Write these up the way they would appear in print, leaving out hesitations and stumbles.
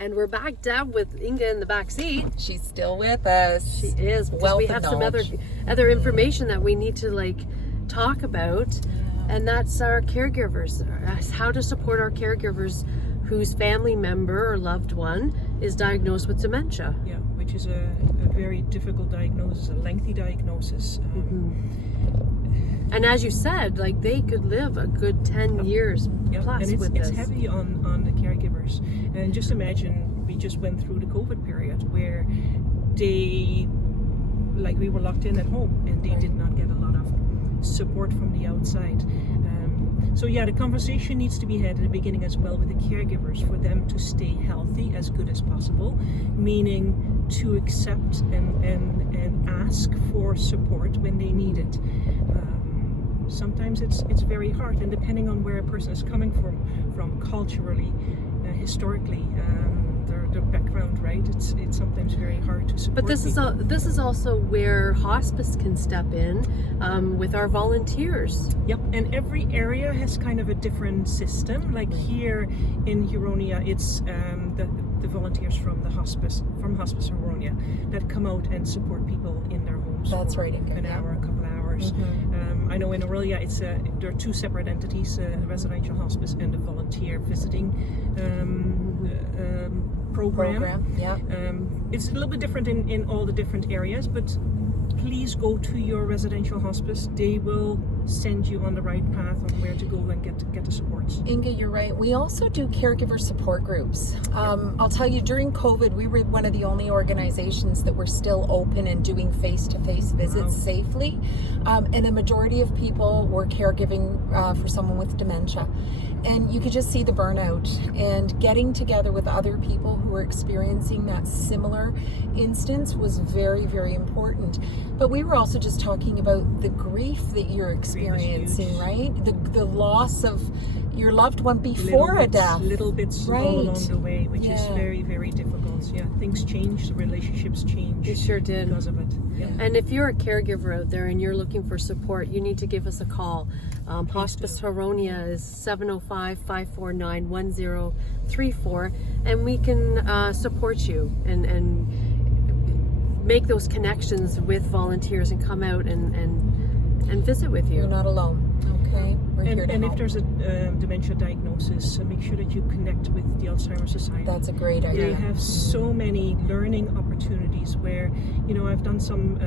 And we're back down with Inga in the back seat. She's still with us. She is. Because we have some other information that we need to like talk about. Yeah. And that's our caregivers. How to support our caregivers whose family member or loved one is diagnosed with dementia. Yeah, which is a very difficult diagnosis, a lengthy diagnosis. And as you said, like they could live a good 10 years plus and with this. It's heavy on the caregivers. And just imagine, we just went through the COVID period where we were locked in at home and they did not get a lot of support from the outside. So yeah, the conversation needs to be had at the beginning as well with the caregivers for them to stay healthy as good as possible, meaning to accept and ask for support when they need it. Sometimes it's very hard, and depending on where a person is coming from culturally, historically, their background, right? It's sometimes very hard to support. But this is also where hospice can step in with our volunteers. Yep, and every area has kind of a different system. Like here in Huronia, it's the volunteers from Hospice Huronia that come out and support people in their homes. That's for right, an hour, a couple hours. I know in Aurelia there are two separate entities, residential hospice and a volunteer visiting program. Yeah. It's a little bit different in all the different areas, but please go to your residential hospice. They will send you on the right path on where to go and get the support. Inga, you're right. We also do caregiver support groups. I'll tell you, during COVID, we were one of the only organizations that were still open and doing face-to-face visits safely. And the majority of people were caregiving for someone with dementia. And you could just see the burnout, and getting together with other people who were experiencing that similar instance was very, very important. But we were also just talking about the grief that you're experiencing, right? The loss of your loved one before a death. Little bits all along the way, which is very, very difficult. Yeah, things change, the relationships change. It sure did. Because of it. Yeah. And if you're a caregiver out there and you're looking for support, you need to give us a call. Hospice Huronia is 705-549-1034, and we can support you and make those connections with volunteers and come out and visit with you. You're not alone. Okay, we're here to help. help. If there's a dementia diagnosis, make sure that you connect with the Alzheimer's Society. That's a great idea. They have so many learning opportunities where, I've done some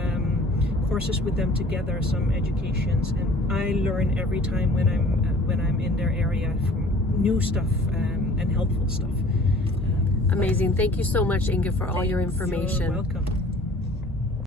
courses with them together, some educations, and I learn every time when I'm in their area from new stuff and helpful stuff. Amazing. Thank you so much, Inga, for all your information. You're welcome.